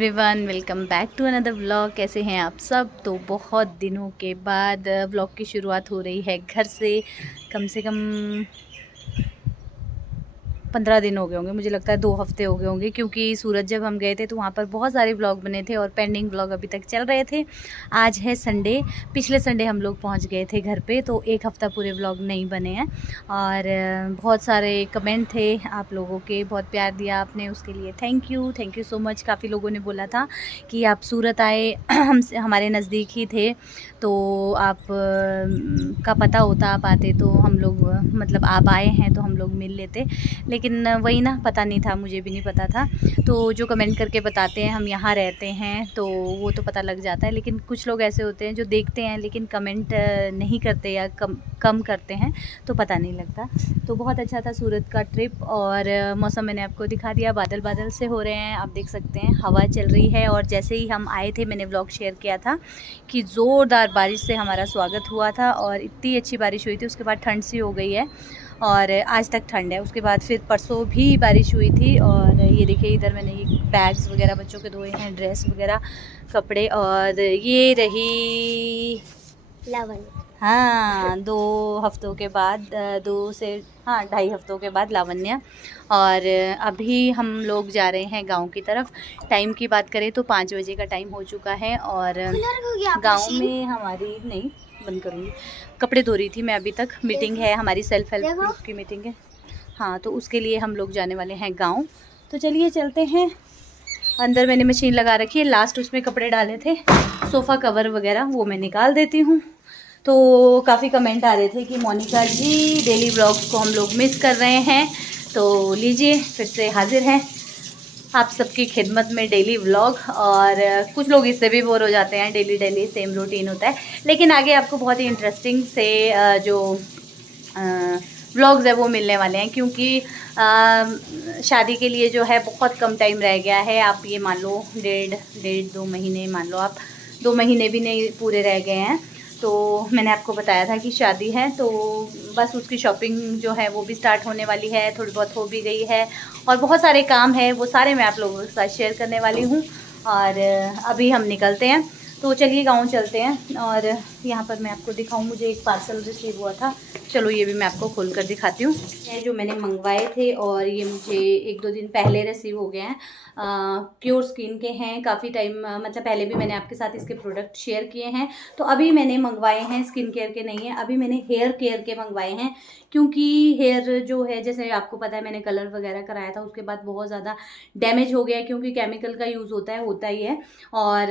Everyone, welcome back to another vlog. कैसे हैं आप सब? तो बहुत दिनों के बाद व्लॉग की शुरुआत हो रही है घर से। कम से कम 15 दिन हो गए होंगे, मुझे लगता है 2 हफ्ते हो गए होंगे, क्योंकि सूरत जब हम गए थे तो वहाँ पर बहुत सारे व्लॉग बने थे और पेंडिंग व्लॉग अभी तक चल रहे थे। आज है संडे, पिछले संडे हम लोग पहुँच गए थे घर पे, तो एक हफ़्ता पूरे व्लॉग नहीं बने हैं। और बहुत सारे कमेंट थे आप लोगों के, बहुत प्यार दिया आपने, उसके लिए थैंक यू सो मच। काफ़ी लोगों ने बोला था कि आप सूरत आए, हमसे हमारे नज़दीक ही थे, तो आप का पता होता, आप आते तो हम लोग, मतलब आप आए हैं तो हम लोग मिल लेते। लेकिन वही ना, पता नहीं था, मुझे भी नहीं पता था। तो जो कमेंट करके बताते हैं हम यहाँ रहते हैं, तो वो तो पता लग जाता है। लेकिन कुछ लोग ऐसे होते हैं जो देखते हैं लेकिन कमेंट नहीं करते या कम करते हैं, तो पता नहीं लगता। तो बहुत अच्छा था सूरत का ट्रिप। और मौसम मैंने आपको दिखा दिया, बादल बादल से हो रहे हैं, आप देख सकते हैं, हवा चल रही है। और जैसे ही हम आए थे, मैंने व्लॉग शेयर किया था कि ज़ोरदार बारिश से हमारा स्वागत हुआ था और इतनी अच्छी बारिश हुई थी। उसके बाद ठंड सी हो गई है और आज तक ठंड है। उसके बाद फिर परसों भी बारिश हुई थी। और ये देखिए, इधर मैंने ये बैग्स वगैरह बच्चों के धोए हैं, ड्रेस वगैरह, कपड़े। और ये रही लावण्य। हाँ, 2 हफ्तों के बाद, 2 हफ्तों के बाद लावण्य। और अभी हम लोग जा रहे हैं गांव की तरफ। टाइम की बात करें तो 5 बजे का टाइम हो चुका है। और गांव में हमारी, नहीं बंद करूँगी, कपड़े धो रही थी मैं अभी तक। मीटिंग है हमारी, सेल्फ हेल्प ग्रुप की मीटिंग है। हाँ, तो उसके लिए हम लोग जाने वाले हैं गाँव। तो चलिए चलते हैं। अंदर मैंने मशीन लगा रखी है, लास्ट उसमें कपड़े डाले थे, सोफ़ा कवर वगैरह वो मैं निकाल देती हूँ। तो काफ़ी कमेंट आ रहे थे कि मोनिका जी, डेली व्लॉग्स को हम लोग मिस कर रहे हैं। तो लीजिए, फिर से हाजिर हैं आप सबकी खिदमत में डेली व्लॉग। और कुछ लोग इससे भी बोर हो जाते हैं, डेली सेम रूटीन होता है। लेकिन आगे आपको बहुत ही इंटरेस्टिंग से जो व्लॉग्स है वो मिलने वाले हैं, क्योंकि शादी के लिए जो है बहुत कम टाइम रह गया है। आप ये मान लो, डेढ़ 2 महीने, मान लो आप 2 महीने भी नहीं पूरे रह गए हैं। तो मैंने आपको बताया था कि शादी है, तो बस उसकी शॉपिंग जो है वो भी स्टार्ट होने वाली है, थोड़ी बहुत हो भी गई है। और बहुत सारे काम है, वो सारे मैं आप लोगों के साथ शेयर करने वाली हूँ। और अभी हम निकलते हैं, तो चलिए गाँव चलते हैं। और यहाँ पर मैं आपको दिखाऊँ, मुझे एक पार्सल रिसीव हुआ था, चलो ये भी मैं आपको खोल कर दिखाती हूँ। ये जो मैंने मंगवाए थे, और ये मुझे 1-2 दिन पहले रिसीव हो गए हैं। क्योर स्किन के हैं, काफ़ी टाइम, मतलब पहले भी मैंने आपके साथ इसके प्रोडक्ट शेयर किए हैं। तो अभी मैंने मंगवाए हैं, स्किन केयर के नहीं है, अभी मैंने हेयर केयर के मंगवाए हैं। क्योंकि हेयर जो है, जैसे आपको पता है, मैंने कलर वगैरह कराया था, उसके बाद बहुत ज़्यादा डैमेज हो गया, क्योंकि केमिकल का यूज़ होता ही है, और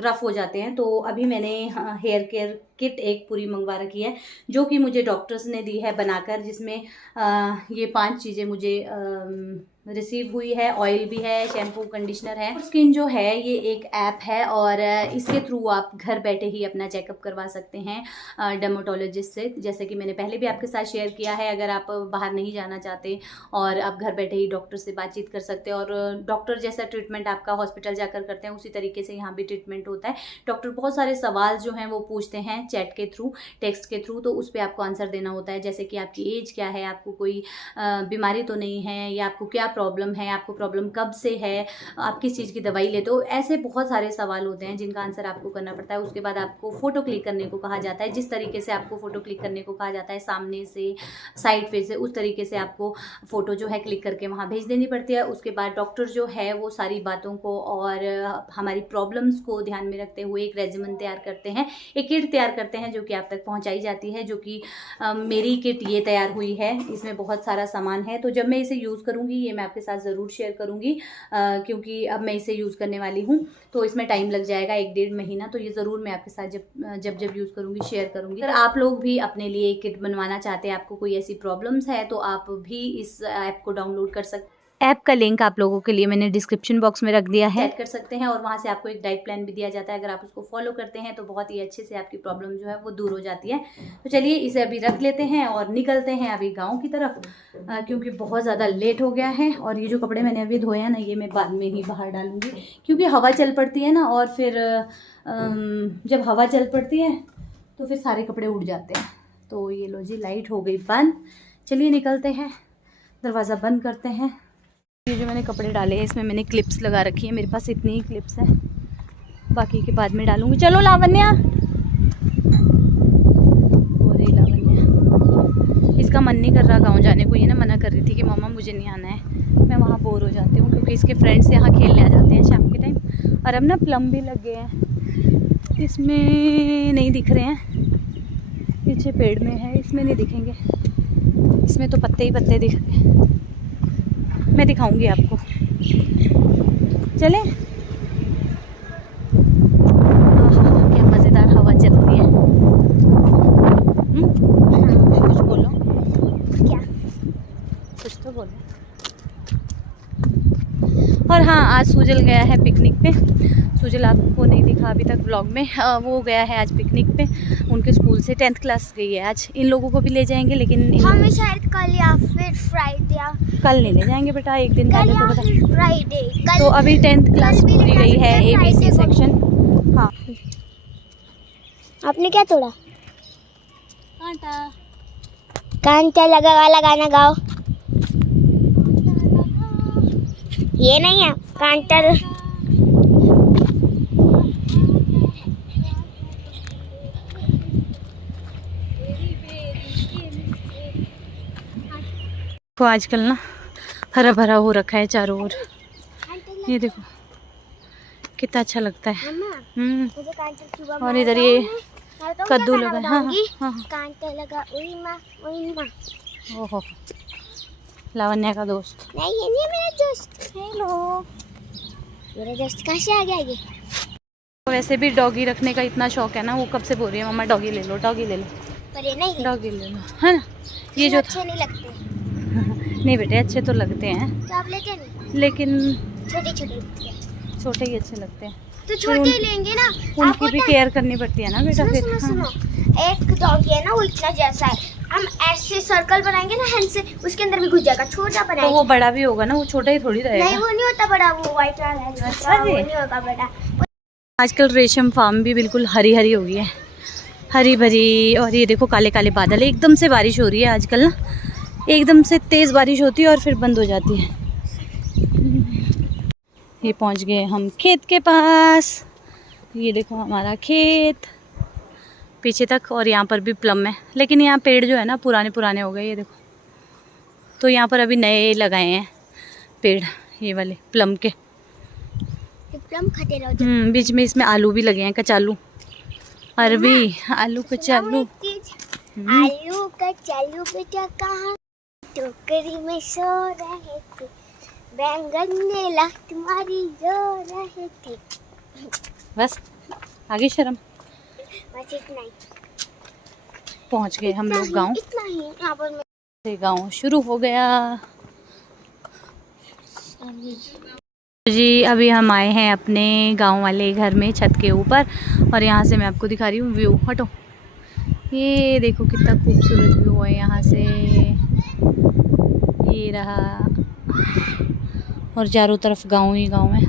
रफ़ हो जाते हैं। तो अभी मैंने हेयर केयर किट एक पूरी मंगवा रखी है, जो कि मुझे डॉक्टर्स ने दी है बनाकर, जिसमें ये 5 चीज़ें मुझे रिसीव हुई है। ऑयल भी है, शैम्पू, कंडीशनर है। स्किन जो है, ये एक ऐप है, और इसके थ्रू आप घर बैठे ही अपना चेकअप करवा सकते हैं डर्मेटोलॉजिस्ट से। जैसे कि मैंने पहले भी आपके साथ शेयर किया है, अगर आप बाहर नहीं जाना चाहते और आप घर बैठे ही डॉक्टर से बातचीत कर सकते हैं। और डॉक्टर जैसा ट्रीटमेंट आपका हॉस्पिटल जाकर करते हैं, उसी तरीके से यहाँ भी ट्रीटमेंट होता है। डॉक्टर बहुत सारे सवाल जो हैं वो पूछते हैं चैट के थ्रू, टेक्स्ट के थ्रू, तो उस पर आपको आंसर देना होता है। जैसे कि आपकी एज क्या है, आपको कोई बीमारी तो नहीं है, या आपको क्या प्रॉब्लम है, आपको प्रॉब्लम कब से है, आप किस चीज़ की दवाई लेते हो, ऐसे बहुत सारे सवाल होते हैं जिनका आंसर आपको करना पड़ता है। उसके बाद आपको फ़ोटो क्लिक करने को कहा जाता है। जिस तरीके से आपको फ़ोटो क्लिक करने को कहा जाता है, सामने से, साइड पे से, उस तरीके से आपको फ़ोटो जो है क्लिक करके वहाँ भेज देनी पड़ती है। उसके बाद डॉक्टर जो है वो सारी बातों को और हमारी प्रॉब्लम्स को ध्यान में रखते हुए एक रेजिमेंट तैयार करते हैं, एक किट तैयार करते हैं, जो कि आप तक पहुँचाई जाती है। जो कि मेरी किट ये तैयार हुई है, इसमें बहुत सारा सामान है। तो जब मैं इसे यूज़ करूँगी, ये मैं आपके साथ ज़रूर शेयर करूँगी, क्योंकि अब मैं इसे यूज़ करने वाली हूँ, तो इसमें टाइम लग जाएगा 1-1.5 महीना। तो ये ज़रूर मैं आपके साथ जब यूज़ करूँगी शेयर करूँगी। अगर आप लोग भी अपने लिए एक किट बनवाना चाहते हैं, आपको कोई ऐसी प्रॉब्लम्स है, तो आप भी इस ऐप को डाउनलोड कर सकते हैं। ऐप का लिंक आप लोगों के लिए मैंने डिस्क्रिप्शन बॉक्स में रख दिया है, चेक कर सकते हैं। और वहाँ से आपको एक डाइट प्लान भी दिया जाता है, अगर आप उसको फॉलो करते हैं तो बहुत ही अच्छे से आपकी प्रॉब्लम जो है वो दूर हो जाती है। तो चलिए इसे अभी रख लेते हैं और निकलते हैं अभी गाँव की तरफ, क्योंकि बहुत ज़्यादा लेट हो गया है। और ये जो कपड़े मैंने अभी धोए हैं ना, ये मैं बाद में ही बाहर डालूंगी, क्योंकि हवा चल पड़ती है ना, और फिर जब हवा चल पड़ती है तो फिर सारे कपड़े उड़ जाते हैं। तो ये लो जी, लाइट हो गई बंद। चलिए निकलते हैं, दरवाज़ा बंद करते हैं। ये जो मैंने कपड़े डाले हैं इसमें मैंने क्लिप्स लगा रखी है, मेरे पास इतनी ही क्लिप्स हैं, बाकी के बाद में डालूंगी। चलो लावण्या, हो रही लावण्या, इसका मन नहीं कर रहा गांव जाने को, ये ना मना कर रही थी कि मम्मा मुझे नहीं आना है, मैं वहाँ बोर हो जाती हूँ, क्योंकि इसके फ्रेंड्स यहाँ खेलने आ जाते हैं शाम के टाइम। और अब ना प्लम भी लग गए हैं, इसमें नहीं दिख रहे हैं, पीछे पेड़ में है, इसमें नहीं दिखेंगे, इसमें तो पत्ते ही पत्ते दिख रहे हैं। मैं दिखाऊंगी आपको, चले। क्या मज़ेदार हवा चल रही है। कुछ बोलो। क्या? कुछ तो बोलो। और हाँ, आज सूजल गया है पिकनिक पे। सूजल आपको नहीं दिखा अभी तक ब्लॉग में, वो गया है आज पिकनिक पे, उनके स्कूल से 10th क्लास गई है आज। इन लोगों को भी ले जाएंगे, लेकिन हमें शायद कल या फिर फ्राइडे, कल नहीं ले जाएंगे बेटा, एक दिन पहले तो बता। फ्राइडे तो अभी 10th क्लास पूरी गई है, ABC सेक्शन। हाँ, आपने क्या तोड़ा? कांटा। कांटा लगा वाला गाना गाओ। ये नहीं है कांटा। तो आजकल ना हरा भरा हो रखा है चारों ओर, ये देखो कितना अच्छा लगता है। और इधर ये कद्दू लगा है। हाँ हाँ, कांटा लगा उई माँ। ओहो, लावण्या का दोस्त। नहीं, ये नहीं मेरा दोस्त। हेलो, मेरा दोस्त कहाँ से आ गया ये? वैसे भी डॉगी रखने का इतना शौक है ना, वो कब से बोल रही है मम्मा डॉगी ले लो, डॉगी ले लो, पर ये नहीं, डॉगी ले लो, है ना। ये जो अच्छे नहीं लगते। नहीं बेटे, अच्छे तो लगते हैं, तो आप लेते नहीं? लेकिन छोटे छोटे ही अच्छे लगते हैं, तो छोटे ही लेंगे ना। उनकी भी केयर करनी पड़ती है ना बेटा। फिर सुनो, एक डॉगी है ना, वो इतना जैसा है, हम ऐसे सर्कल बनाएंगे ना हैंड से, उसके अंदर भी घुस जाएगा। छोटा बनाएंगे तो वो बड़ा भी होगा ना, वो छोटा ही थोड़ी रहेगा। नहीं, वो नहीं होता बड़ा, वो व्हाइट वाला है। अच्छा जी, वो नहीं होगा बड़ा। आजकल रेशम फार्म भी बिल्कुल हरी हरी हो गई है, हरी भरी। और ये देखो काले काले बादल है, एकदम से बारिश हो रही है आजकल ना, एकदम से तेज़ बारिश होती है और फिर बंद हो जाती है। ये पहुंच गए हम खेत के पास, ये देखो हमारा खेत पीछे तक, और यहाँ पर भी प्लम है, लेकिन यहाँ पेड़ जो है ना पुराने पुराने हो गए, ये देखो। तो यहाँ पर अभी नए लगाए हैं पेड़, ये वाले प्लम के। प्लम खाते रहो। बीच में इसमें आलू भी लगे हैं, कचालू, अरबी आलू कचालू। आलू कचालू बेटा कहाँ? टोकरी में सो रहे थे, बैंगन ने लात मारी जो रहे थे। बस आगे शर्म। बस इतना ही। पहुंच गए हम लोग गांव। इतना ही। यहाँ पर से गांव शुरू हो गया जी। अभी हम आए हैं अपने गांव वाले घर में छत के ऊपर, और यहाँ से मैं आपको दिखा रही हूँ व्यू। हटो, ये देखो कितना खूबसूरत व्यू है यहाँ से, ये रहा, और चारों तरफ गांव ही गांव है।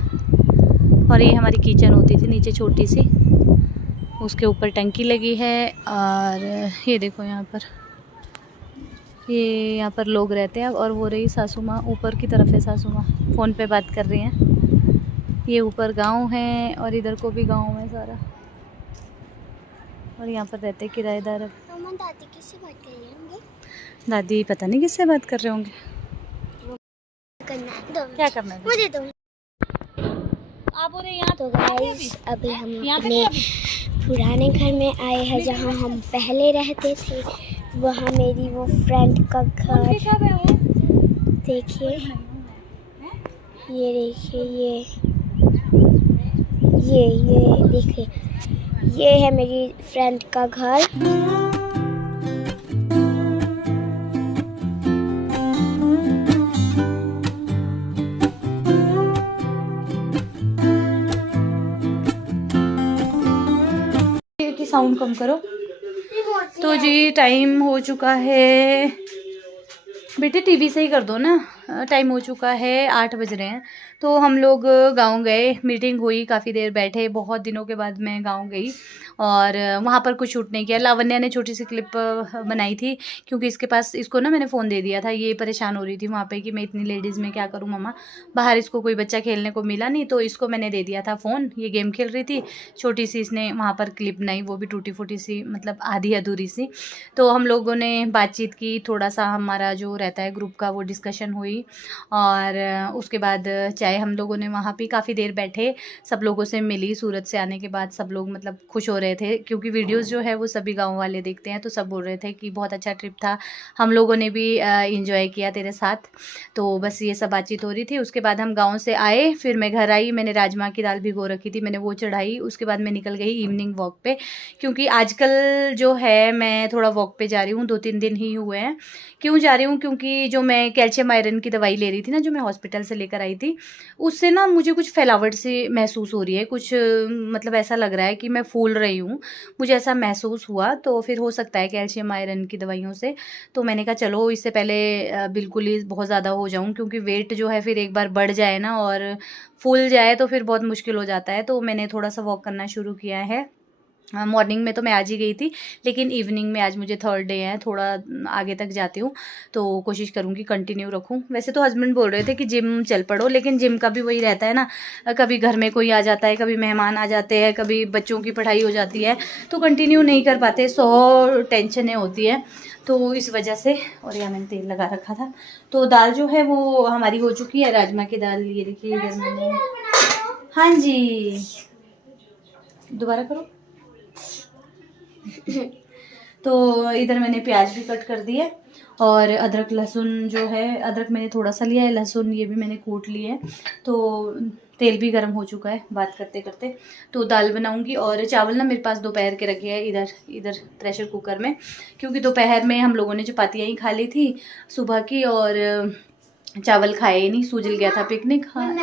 और ये हमारी किचन होती थी नीचे छोटी सी, उसके ऊपर टंकी लगी है। और ये देखो यहाँ पर, ये यहाँ पर लोग रहते हैं। और वो रही सासू माँ, ऊपर की तरफ है सासू माँ, फ़ोन पे बात कर रही हैं। ये ऊपर गांव है और इधर को भी गांव है सारा, और यहाँ पर रहते किराएदार। दादी किससे बात कर रहे होंगे? दादी पता नहीं किससे बात कर रहे होंगे। क्या करना है मुझे तो आप और यहाँ तो गाइस अभी हम अपने पुराने घर में आए हैं, जहाँ हम पहले रहते थे। वहाँ मेरी वो फ्रेंड का घर देखिए, ये देखिए, ये देखिए, ये है मेरी फ्रेंड का घर। साउंड कम करो। तो जी टाइम हो चुका है, बेटे टीवी से ही कर दो ना। टाइम हो चुका है, 8 बज रहे हैं। तो हम लोग गांव गए, मीटिंग हुई, काफ़ी देर बैठे, बहुत दिनों के बाद मैं गांव गई और वहाँ पर कुछ शूट नहीं किया। लावण्या ने छोटी सी क्लिप बनाई थी क्योंकि इसके पास, इसको ना मैंने फ़ोन दे दिया था, ये परेशान हो रही थी वहाँ पे कि मैं इतनी लेडीज़ में क्या करूँ मम्मा, बाहर इसको कोई बच्चा खेलने को मिला नहीं, तो इसको मैंने दे दिया था फ़ोन। ये गेम खेल रही थी छोटी सी, इसने वहाँ पर क्लिप बनाई, वो भी टूटी फूटी सी, मतलब आधी अधूरी सी। तो हम लोगों ने बातचीत की, थोड़ा सा हमारा जो रहता है ग्रुप का वो डिस्कशन हुई और उसके बाद चाय हम लोगों ने वहाँ पे काफ़ी देर बैठे, सब लोगों से मिली। सूरत से आने के बाद सब लोग मतलब खुश हो रहे थे क्योंकि वीडियोस जो है वो सभी गांव वाले देखते हैं, तो सब बोल रहे थे कि बहुत अच्छा ट्रिप था, हम लोगों ने भी इंजॉय किया तेरे साथ। तो बस ये सब बातचीत हो रही थी। उसके बाद हम गाँव से आए, फिर मैं घर आई, मैंने राजमा की दाल भिगो रखी थी, मैंने वो चढ़ाई। उसके बाद मैं निकल गई इवनिंग वॉक पे, क्योंकि आजकल जो है मैं थोड़ा वॉक पे जा रही हूँ, 2-3 दिन ही हुए हैं। क्यों जा रही हूँ? क्योंकि जो मैं कैल्शियम आयरन की दवाई ले रही थी ना, जो मैं हॉस्पिटल से लेकर आई थी, उससे ना मुझे कुछ फैलावट सी महसूस हो रही है, कुछ मतलब ऐसा लग रहा है कि मैं फूल रही हूँ, मुझे ऐसा महसूस हुआ। तो फिर हो सकता है कैल्शियम आयरन की दवाइयों से। तो मैंने कहा चलो इससे पहले बिल्कुल ही बहुत ज़्यादा हो जाऊँ, क्योंकि वेट जो है फिर एक बार बढ़ जाए ना और फूल जाए तो फिर बहुत मुश्किल हो जाता है। तो मैंने थोड़ा सा वॉक करना शुरू किया है। मॉर्निंग में तो मैं आज ही गई थी, लेकिन इवनिंग में, आज मुझे 3rd डे है, थोड़ा आगे तक जाती हूँ, तो कोशिश करूँगी कंटिन्यू रखूँ। वैसे तो हस्बैंड बोल रहे थे कि जिम चल पड़ो, लेकिन जिम का भी वही रहता है ना, कभी घर में कोई आ जाता है, कभी मेहमान आ जाते हैं, कभी बच्चों की पढ़ाई हो जाती है, तो कंटिन्यू नहीं कर पाते, 100 टेंशनें होती है, तो इस वजह से। और यहाँ मैंने तेल लगा रखा था। तो दाल जो है वो हमारी हो चुकी है, राजमा की दाल, ये देखिए इधर मैंने। हाँ जी, दोबारा करो। तो इधर मैंने प्याज भी कट कर दिया और अदरक लहसुन जो है, अदरक मैंने थोड़ा सा लिया है, लहसुन ये भी मैंने कूट लिए है। तो तेल भी गर्म हो चुका है बात करते करते। तो दाल बनाऊंगी और चावल ना मेरे पास दोपहर के रखे हैं इधर प्रेशर कुकर में, क्योंकि दोपहर में हम लोगों ने चपातियाँ ही खा ली थी सुबह की, और चावल खाए ही नहीं, सूजल गया था पिकनिक। हाँ,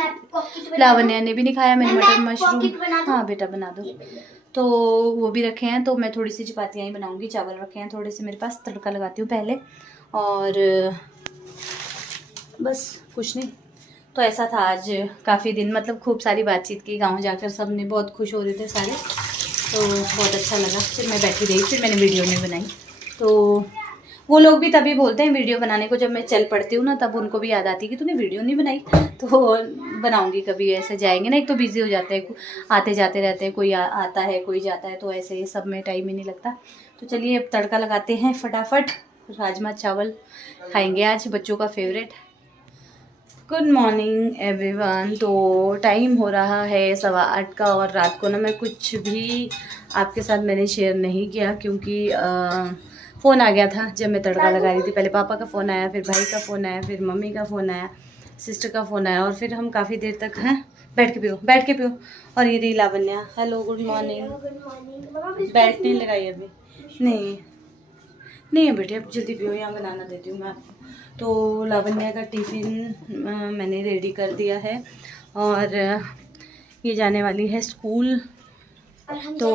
लावण्या ने भी नहीं खाया, मैंने मटर मशरूम। हाँ बेटा बना दो। तो वो भी रखे हैं, तो मैं थोड़ी सी चपातियाँ ही बनाऊंगी, चावल रखे हैं थोड़े से मेरे पास, तड़का लगाती हूँ पहले, और बस कुछ नहीं। तो ऐसा था आज, काफ़ी दिन मतलब खूब सारी बातचीत की, गांव जाकर सब ने बहुत खुश हो रहे थे सारे, तो बहुत अच्छा लगा। फिर मैं बैठी रही, फिर मैंने वीडियो नहीं बनाई। तो वो लोग भी तभी बोलते हैं वीडियो बनाने को, जब मैं चल पड़ती हूँ ना, तब उनको भी याद आती है कि तूने वीडियो नहीं बनाई। तो बनाऊंगी कभी, ऐसे जाएंगे ना, एक तो बिजी हो जाते हैं, आते जाते रहते हैं, कोई आता है कोई जाता है, तो ऐसे सब में टाइम ही नहीं लगता। तो चलिए अब तड़का लगाते हैं फटाफट, राजमा चावल खाएंगे आज, बच्चों का फेवरेट। Good morning everyone. तो टाइम हो रहा है 8:15 का, और रात को ना मैं कुछ भी आपके साथ मैंने शेयर नहीं किया, क्योंकि फ़ोन आ गया था जब मैं तड़का लगा रही थी। पहले पापा का फ़ोन आया, फिर भाई का फ़ोन आया, फिर मम्मी का फ़ोन आया, सिस्टर का फ़ोन आया, और फिर हम काफ़ी देर तक हैं, बैठ के पियो। और ये रही लावण्या, हेलो गुड मॉर्निंग। बैठने लगाई अभी नहीं है बेटे, अब जल्दी पियो, यहाँ बनाना देती हूँ मैं आपको। तो लावण्या का टिफ़िन मैंने रेडी कर दिया है, और ये जाने वाली है स्कूल। तो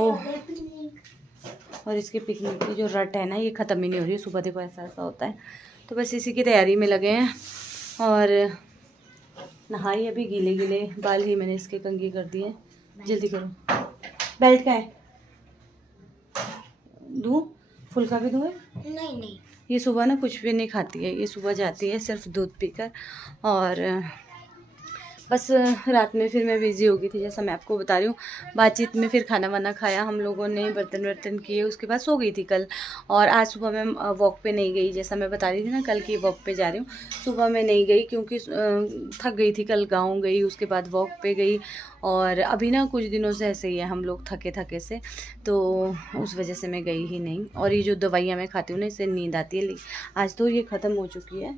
और इसके पिकनिक की जो रट है ना, ये ख़त्म ही नहीं हो रही है, सुबह देखो ऐसा होता है। तो बस इसी की तैयारी में लगे हैं, और नहाई अभी, गीले बाल ही मैंने इसके कंघी कर दिए। जल्दी करो, बेल्ट का है, दूँ फुल्का भी दूँ? नहीं, ये सुबह ना कुछ भी नहीं खाती है, ये सुबह जाती है सिर्फ दूध पीकर, और बस रात में फिर मैं बिज़ी हो गई थी, जैसा मैं आपको बता रही हूँ। बातचीत में फिर खाना वाना खाया हम लोगों ने, बर्तन किए, उसके बाद सो गई थी कल। और आज सुबह मैं वॉक पे नहीं गई, जैसा मैं बता रही थी ना, कल की वॉक पे जा रही हूँ। सुबह मैं नहीं गई क्योंकि थक गई थी, कल गाँव गई, उसके बाद वॉक पे गई, और अभी ना कुछ दिनों से ऐसे ही है हम लोग, थके से, तो उस वजह से मैं गई ही नहीं। और ये जो दवाइयाँ मैं खाती हूँ ना, इससे नींद आती है, आज तो ये ख़त्म हो चुकी है,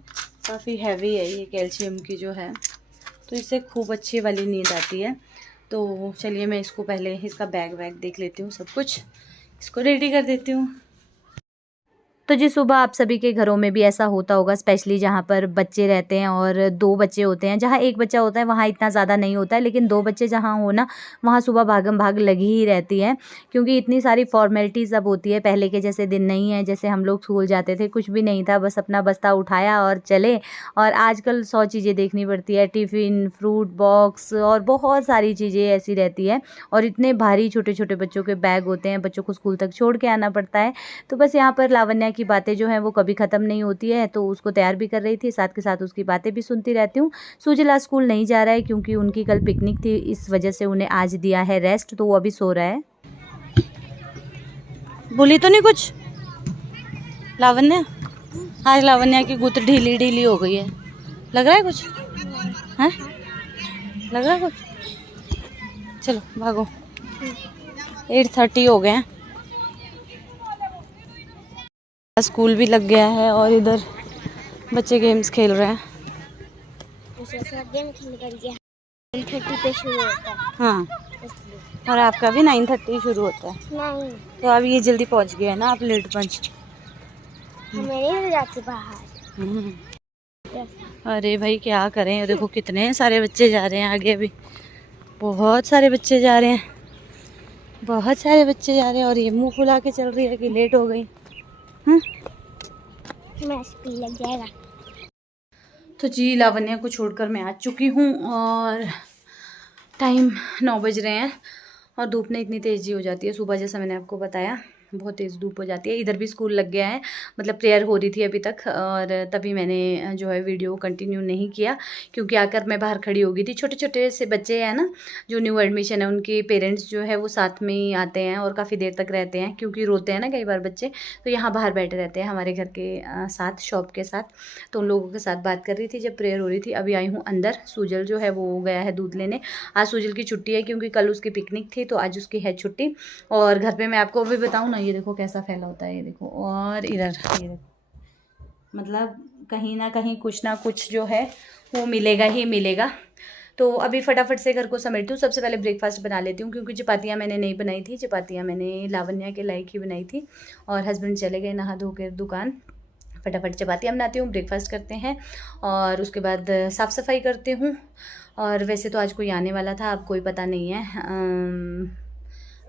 काफ़ी हैवी है ये, कैल्शियम की जो है, तो इससे खूब अच्छी वाली नींद आती है। तो चलिए मैं इसको पहले, इसका बैग वैग देख लेती हूँ, सब कुछ इसको रेडी कर देती हूँ। तो जी सुबह आप सभी के घरों में भी ऐसा होता होगा, स्पेशली जहाँ पर बच्चे रहते हैं और 2 बच्चे होते हैं। जहाँ 1 बच्चा होता है वहाँ इतना ज़्यादा नहीं होता है, लेकिन 2 बच्चे जहाँ हो ना, वहाँ सुबह भागम-भाग लगी ही रहती है, क्योंकि इतनी सारी फ़ॉर्मेलिटीज़ अब होती है। पहले के जैसे दिन नहीं है, जैसे हम लोग स्कूल जाते थे कुछ भी नहीं था, बस अपना बस्ता उठाया और चले। और आजकल 100 चीज़ें देखनी पड़ती है, टिफ़िन, फ्रूट बॉक्स और बहुत सारी चीज़ें ऐसी रहती है। और इतने भारी छोटे-छोटे बच्चों के बैग होते हैं, बच्चों को स्कूल तक छोड़ के आना पड़ता है। तो बस यहाँ पर लावण्या की बातें जो हैं वो कभी ख़त्म नहीं होती है, तो उसको तैयार भी कर रही थी, साथ के साथ उसकी बातें भी सुनती रहती हूँ। सुजल आज स्कूल नहीं जा रहा है क्योंकि उनकी कल पिकनिक थी, इस वजह से उन्हें आज दिया है रेस्ट, तो वो अभी सो रहा है। बोली तो नहीं कुछ लावण्या? आज लावण्या की गुत ढीली ढीली हो गई है, लग रहा है कुछ? हैं? लग रहा है कुछ? चलो भागो, 8:30 हो गए हैं, स्कूल भी लग गया है और इधर बच्चे गेम्स खेल रहे हैं। गेम खेल कर गया 9:30 पे शुरू होता है। हाँ, और आपका भी 9:30 शुरू होता है। नहीं, तो अब ये जल्दी पहुंच गया है ना, आप लेट पहुंच। हमें नहीं जाते बाहर। अरे भाई क्या करें, देखो कितने सारे बच्चे जा रहे हैं आगे, अभी बहुत सारे बच्चे जा रहे हैं, बहुत सारे बच्चे जा रहे हैं। और ये मुंह फुला के चल रही है कि लेट हो गई। मैच भी लग जाएगा। तो जी लावण्या को छोड़कर मैं आ चुकी हूँ और टाइम 9 बज रहे हैं और धूप ने इतनी तेज़ी हो जाती है सुबह, जैसा मैंने आपको बताया बहुत तेज़ धूप हो जाती है। इधर भी स्कूल लग गया है, मतलब प्रेयर हो रही थी अभी तक, और तभी मैंने जो है वीडियो कंटिन्यू नहीं किया, क्योंकि आकर मैं बाहर खड़ी हो गई थी। छोटे छोटे से बच्चे हैं ना, जो न्यू एडमिशन है, उनके पेरेंट्स जो है वो साथ में ही आते हैं और काफ़ी देर तक रहते हैं, क्योंकि रोते हैं ना कई बार बच्चे, तो यहाँ बाहर बैठे रहते हैं हमारे घर के साथ, शॉप के साथ। तो उन लोगों के साथ बात कर रही थी जब प्रेयर हो रही थी। अभी आई हूँ अंदर, सूजल जो है वो गया है दूध लेने। आज सूजल की छुट्टी है क्योंकि कल उसकी पिकनिक थी, तो आज उसकी है छुट्टी। और घर पे मैं आपको अभी बताऊँ ना, ये देखो कैसा फैला होता है, ये देखो, और इधर ये देखो, मतलब कहीं ना कहीं कुछ ना कुछ जो है वो मिलेगा ही मिलेगा। तो अभी फटाफट से घर को समेटती हूँ। सबसे पहले ब्रेकफास्ट बना लेती हूँ, क्योंकि चपातियाँ मैंने नहीं बनाई थी, चपातियाँ मैंने लावण्या के लायक ही बनाई थी। और हस्बैंड चले गए नहा धो कर दुकान। फटाफट चपातियाँ बनाती हूँ, ब्रेकफास्ट करते हैं और उसके बाद साफ़ सफाई करती हूँ। और वैसे तो आज कोई आने वाला था, अब कोई पता नहीं है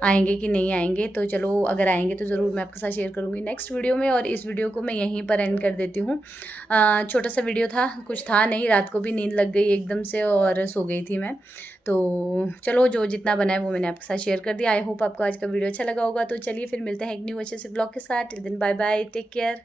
आएंगे कि नहीं आएंगे, तो चलो अगर आएंगे तो ज़रूर मैं आपके साथ शेयर करूँगी नेक्स्ट वीडियो में। और इस वीडियो को मैं यहीं पर एंड कर देती हूँ। छोटा सा वीडियो था, कुछ था नहीं, रात को भी नींद लग गई एकदम से और सो गई थी मैं। तो चलो जो जितना बना है वो मैंने आपके साथ शेयर कर दिया। आई होप आपको आज का वीडियो अच्छा लगा होगा। तो चलिए फिर मिलते हैं एक न्यू अच्छे से ब्लॉग के साथ। Till then bye bye, take care.